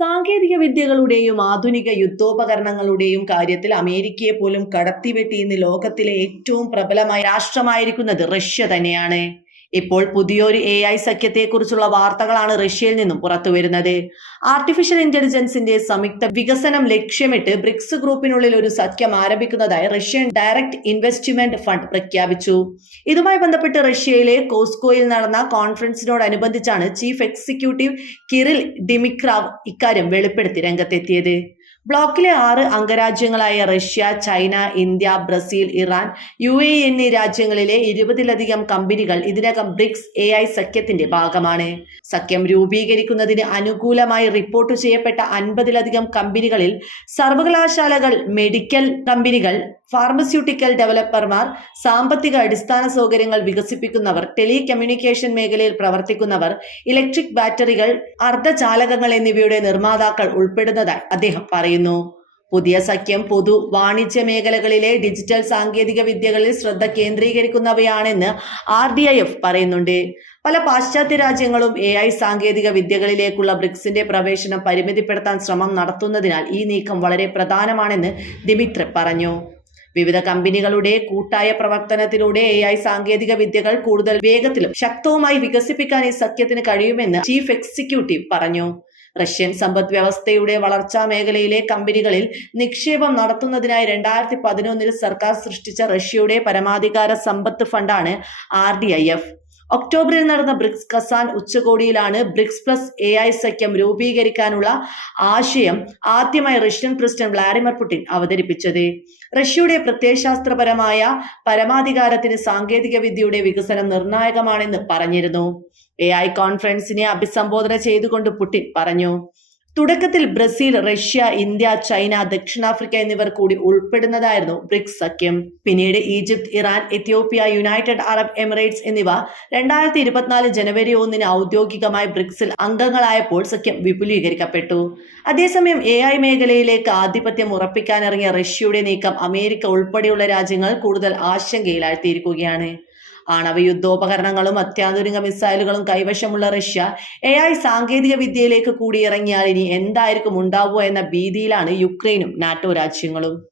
സാങ്കേതിക വിദ്യകളുടെയും ആധുനിക യുദ്ധോപകരണങ്ങളുടെയും കാര്യത്തിൽ അമേരിക്കയെ പോലും കടത്തിവെട്ടി ഇന്ന് ലോകത്തിലെ ഏറ്റവും പ്രബലമായ രാഷ്ട്രമായിരിക്കുന്നത് റഷ്യ തന്നെയാണ്. ഇപ്പോൾ പുതിയൊരു എ ഐ സഖ്യത്തെക്കുറിച്ചുള്ള വാർത്തകളാണ് റഷ്യയിൽ നിന്നും പുറത്തുവരുന്നത്. ആർട്ടിഫിഷ്യൽ ഇന്റലിജൻസിന്റെ സംയുക്ത വികസനം ലക്ഷ്യമിട്ട് ബ്രിക്സ് ഗ്രൂപ്പിനുള്ളിൽ ഒരു സഖ്യം ആരംഭിക്കുന്നതായി റഷ്യൻ ഡയറക്ട് ഇൻവെസ്റ്റ്മെന്റ് ഫണ്ട് പ്രഖ്യാപിച്ചു. ഇതുമായി ബന്ധപ്പെട്ട് റഷ്യയിലെ കോസ്കോയിൽ നടന്ന കോൺഫറൻസിനോടനുബന്ധിച്ചാണ് ചീഫ് എക്സിക്യൂട്ടീവ് കിറിൽ ഡിമിക്രാവ് ഇക്കാര്യം വെളിപ്പെടുത്തി രംഗത്തെത്തിയത്. ബ്ലോക്കിലെ ആറ് അംഗരാജ്യങ്ങളായ Russia China India Brazil Iran U A എന്നീ രാജ്യങ്ങളിലെ ഇരുപതിലധികം കമ്പനികൾ ഇതിനകം ബ്രിക്സ് എ ഐ സഖ്യത്തിന്റെ ഭാഗമാണ്. സഖ്യം രൂപീകരിക്കുന്നതിന് അനുകൂലമായി റിപ്പോർട്ട് ചെയ്യപ്പെട്ട അൻപതിലധികം കമ്പനികളിൽ സർവകലാശാലകൾ മെഡിക്കൽ കമ്പനികൾ ഫാർമസ്യൂട്ടിക്കൽ ഡെവലപ്പർമാർ സാമ്പത്തിക അടിസ്ഥാന സൗകര്യങ്ങൾ വികസിപ്പിക്കുന്നവർ ടെലി കമ്മ്യൂണിക്കേഷൻ മേഖലയിൽ പ്രവർത്തിക്കുന്നവർ ഇലക്ട്രിക് ബാറ്ററികൾ അർദ്ധചാലകങ്ങൾ എന്നിവയുടെ നിർമ്മാതാക്കൾ ഉൾപ്പെടുന്നതായി അദ്ദേഹം പറയുന്നു. പുതിയ സഖ്യം പൊതു വാണിജ്യ മേഖലകളിലെ ഡിജിറ്റൽ സാങ്കേതിക വിദ്യകളിൽ ശ്രദ്ധ കേന്ദ്രീകരിക്കുന്നവയാണെന്ന് ആർ ഡി ഐ എഫ് പറയുന്നുണ്ട്. പല പാശ്ചാത്യ രാജ്യങ്ങളും എ ഐ സാങ്കേതിക വിദ്യകളിലേക്കുള്ള ബ്രിക്സിന്റെ പ്രവേശനം പരിമിതിപ്പെടുത്താൻ ശ്രമം നടത്തുന്നതിനാൽ ഈ നീക്കം വളരെ പ്രധാനമാണെന്ന് ദിമിത്രി പറഞ്ഞു. വിവിധ കമ്പനികളുടെ കൂട്ടായ പ്രവർത്തനത്തിലൂടെ എ ഐ സാങ്കേതിക വിദ്യകൾ കൂടുതൽ വേഗത്തിലും ശക്തവുമായി വികസിപ്പിക്കാൻ ഈ സഖ്യത്തിന് കഴിയുമെന്ന് ചീഫ് എക്സിക്യൂട്ടീവ് പറഞ്ഞു. റഷ്യൻ സമ്പദ് വ്യവസ്ഥയുടെ വളർച്ചാ മേഖലയിലെ കമ്പനികളിൽ നിക്ഷേപം നടത്തുന്നതിനായി രണ്ടായിരത്തി പതിനൊന്നിൽ സർക്കാർ സൃഷ്ടിച്ച റഷ്യയുടെ പരമാധികാര സമ്പത്ത് ഫണ്ടാണ് ആർ ഡി ഐ എഫ്. ഒക്ടോബറിൽ നടന്ന ബ്രിക്സ് കസാൻ ഉച്ചകോടിയിലാണ് ബ്രിക്സ് പ്ലസ് എ ഐ സഖ്യം രൂപീകരിക്കാനുള്ള ആശയം ആദ്യമായി റഷ്യൻ പ്രസിഡന്റ് വ്ളാഡിമിർ പുടിൻ അവതരിപ്പിച്ചത്. റഷ്യയുടെ പ്രത്യയശാസ്ത്രപരമായ പരമാധികാരത്തിന് സാങ്കേതിക വിദ്യയുടെ വികസനം നിർണായകമാണെന്ന് പറഞ്ഞിരുന്നു. എ ഐ കോൺഫറൻസിനെ അഭിസംബോധന ചെയ്തുകൊണ്ട് പുടിൻ പറഞ്ഞു തുടക്കത്തിൽ ബ്രസീൽ റഷ്യ ഇന്ത്യ ചൈന ദക്ഷിണാഫ്രിക്ക എന്നിവർ കൂടി ഉൾപ്പെടുന്നതായിരുന്നു ബ്രിക്സ് സഖ്യം. പിന്നീട് Egypt Iran Ethiopia United Arab Emirates എന്നിവ രണ്ടായിരത്തി ഇരുപത്തിനാല് ജനുവരി ഒന്നിന് ഔദ്യോഗികമായി ബ്രിക്സിൽ അംഗങ്ങളായപ്പോൾ സഖ്യം വിപുലീകരിക്കപ്പെട്ടു. അതേസമയം എ ഐ മേഖലയിലേക്ക് ആധിപത്യം ഉറപ്പിക്കാനിറങ്ങിയ റഷ്യയുടെ നീക്കം അമേരിക്ക ഉൾപ്പെടെയുള്ള രാജ്യങ്ങൾ കൂടുതൽ ആശങ്കയിലാഴ്ത്തിയിരിക്കുകയാണ്. ആണവ യുദ്ധോപകരണങ്ങളും അത്യാധുനിക മിസൈലുകളും കൈവശമുള്ള റഷ്യ എ ഐ സാങ്കേതിക വിദ്യയിലേക്ക് കൂടി ഇറങ്ങിയാൽ ഇനി എന്തായിരിക്കും ഉണ്ടാവുക എന്ന ഭീതിയിലാണ് യുക്രൈനും നാറ്റോ രാജ്യങ്ങളും.